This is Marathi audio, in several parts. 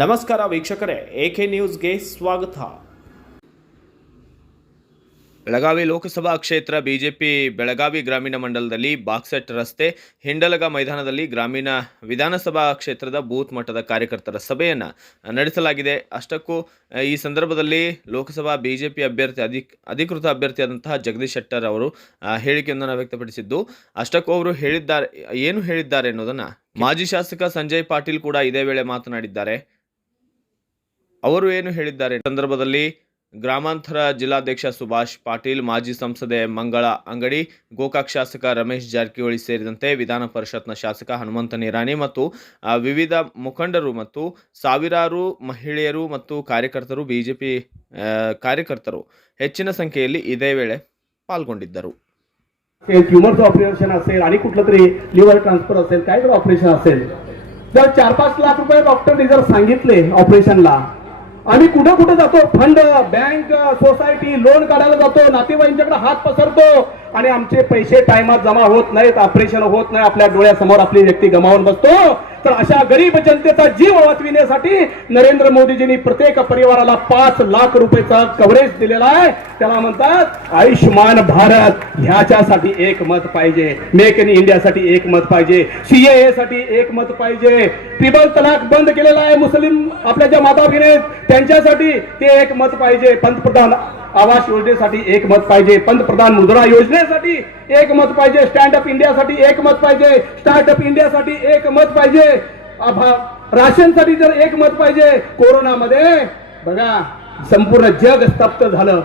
ನಮಸ್ಕಾರ ವೀಕ್ಷಕರೇ, ಎಕೆ ನ್ಯೂಸ್ಗೆ ಸ್ವಾಗತ. ಬೆಳಗಾವಿ ಲೋಕಸಭಾ ಕ್ಷೇತ್ರ ಬಿಜೆಪಿ ಬೆಳಗಾವಿ ಗ್ರಾಮೀಣ ಮಂಡಲದಲ್ಲಿ ಬಾಕ್ಸೆಟ್ ರಸ್ತೆ ಹಿಂಡಲಗ ಮೈದಾನದಲ್ಲಿ ಗ್ರಾಮೀಣ ವಿಧಾನಸಭಾ ಕ್ಷೇತ್ರದ ಬೂತ್ ಮಟ್ಟದ ಕಾರ್ಯಕರ್ತರ ಸಭೆಯನ್ನು ನಡೆಸಲಾಗಿದೆ. ಅಷ್ಟಕ್ಕೂ ಈ ಸಂದರ್ಭದಲ್ಲಿ ಲೋಕಸಭಾ ಬಿಜೆಪಿ ಅಭ್ಯರ್ಥಿ ಅಧಿಕೃತ ಅಭ್ಯರ್ಥಿಯಾದಂತಹ ಜಗದೀಶ್ ಶೆಟ್ಟರ್ ಅವರು ಹೇಳಿಕೆಯೊಂದನ್ನು ವ್ಯಕ್ತಪಡಿಸಿದ್ದು, ಅಷ್ಟಕ್ಕೂ ಅವರು ಏನು ಹೇಳಿದ್ದಾರೆ ಎನ್ನುವುದನ್ನು ಮಾಜಿ ಶಾಸಕ ಸಂಜಯ್ ಪಾಟೀಲ್ ಕೂಡ ಇದೇ ವೇಳೆ ಮಾತನಾಡಿದ್ದಾರೆ. ಅವರು ಏನು ಹೇಳಿದ್ದಾರೆ ಸಂದರ್ಭದಲ್ಲಿ ಗ್ರಾಮಾಂತರ ಜಿಲ್ಲಾಧ್ಯಕ್ಷ ಸುಭಾಷ್ ಪಾಟೀಲ್, ಮಾಜಿ ಸಂಸದೆ ಮಂಗಳ ಅಂಗಡಿ, ಗೋಕಾಕ್ ಶಾಸಕ ರಮೇಶ್ ಜಾರಕಿಹೊಳಿ ಸೇರಿದಂತೆ ವಿಧಾನ ಪರಿಷತ್ನ ಶಾಸಕ ಹನುಮಂತ ನಿರಾಣಿ ಮತ್ತು ವಿವಿಧ ಮುಖಂಡರು ಮತ್ತು ಸಾವಿರಾರು ಮಹಿಳೆಯರು ಮತ್ತು ಕಾರ್ಯಕರ್ತರು ಬಿಜೆಪಿ ಕಾರ್ಯಕರ್ತರು ಹೆಚ್ಚಿನ संख्येಯಲ್ಲಿ इदे वेळे पाल्गొండిದ್ದರು. ट्यूमरचं ऑपरेशन असेल आणि कुठलं तरी लिव्हर ट्रान्सफर असेल, काय तर ऑपरेशन असेल, जर 4-5 लाख रुपये डॉक्टरने जर सांगितले ऑपरेशनला, आम्ही कुठे कुठे जातो, फंड, बँक, सोसायटी, लोन काढायला जातो, नातेवाईकांच्याकडे हात पसरतो आणि आमचे पैसे टाइमात जमा होत नाहीत, ऑपरेशन होत नाही, आपल्या डोळ्यासमोर आपली व्यक्ती गमावून बसतो. तर अशा गरीब जनतेचा जीव वाचविण्यासाठी नरेंद्र मोदीजींनी प्रत्येक परिवाराला 5 लाख रुपयाचा कव्हरेज दिलेला आहे. त्याला म्हणतात आयुष्यमान भारत. ह्याच्यासाठी एक मत पाहिजे, मेक इन इंडियासाठी एक मत पाहिजे, सीएए साठी एक मत पाहिजे, ट्रिपल तलाक बंद केलेला आहे मुस्लिम आपल्या ज्या माता भगिनी त्यांच्यासाठी ते एक मत पाहिजे, पंतप्रधान आवास योजनेसाठी एक मत पाहिजे, पंतप्रधान मुद्रा योजनेसाठी एक मत पाहिजे, स्टँड अप इंडियासाठी एक मत पाहिजे, स्टार्टअप इंडियासाठी एक मत पाहिजे, राशनसाठी जर एक मत पाहिजे. कोरोनामध्ये बघा संपूर्ण जग स्तब्ध झालं.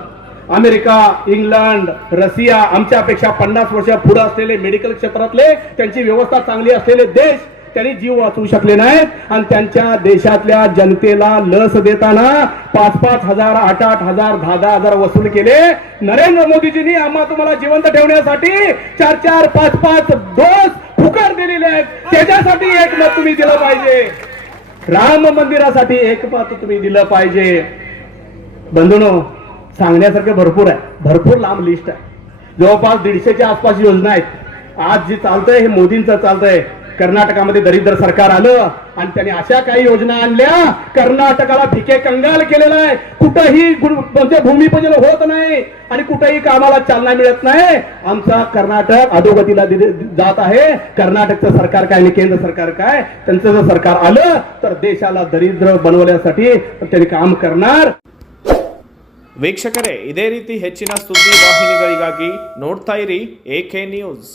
अमेरिका, इंग्लंड, रशिया, आमच्यापेक्षा 50 वर्ष पुढे असलेले मेडिकल क्षेत्रातले, त्यांची व्यवस्था चांगली असलेले देश त्यांनी जीव वाचवू शकले नाहीत आणि त्यांच्या देशातल्या जनतेला लस देताना 5-5 हजार, 8-8 हजार, 10-10 हजार वसूल केले. नरेंद्र मोदीजींनी आम्हा तुम्हाला जिवंत ठेवण्यासाठी 4-4, 5-5 डोस फुकट दिलेले आहेत. त्याच्यासाठी एक मत तुम्ही दिलं पाहिजे. राम मंदिरासाठी एक मत तुम्ही दिलं पाहिजे. बंधूंनो, सांगण्यासारखं भरपूर आहे, भरपूर लांब लिस्ट आहे. जवळपास 150च्या आसपास योजना आहेत. आज जी चालतंय हे मोदींचं चालतंय. कर्नाटकामध्ये दरिद्र सरकार आलं आणि त्यांनी अशा काही योजना आणल्या, कर्नाटकाला भिके कंगाल केलेला आहे. कुठेही भूमिपूजन होत नाही आणि कुठेही कामाला चालना मिळत नाही. आमचा कर्नाटक अधोगतीला जात आहे. कर्नाटकचं सरकार काय आणि केंद्र सरकार काय, त्यांचं जर सरकार आलं तर देशाला दरिद्र बनवण्यासाठी त्यांनी काम करणार. ವೀಕ್ಷಕರೇ, ಇದೇ ರೀತಿ ಹೆಚ್ಚಿನ ಸುದ್ದಿ ವಾಹಿನಿಗಳಿಗಾಗಿ ನೋಡ್ತಾ ಇರಿ ಎಕೆ ನ್ಯೂಸ್.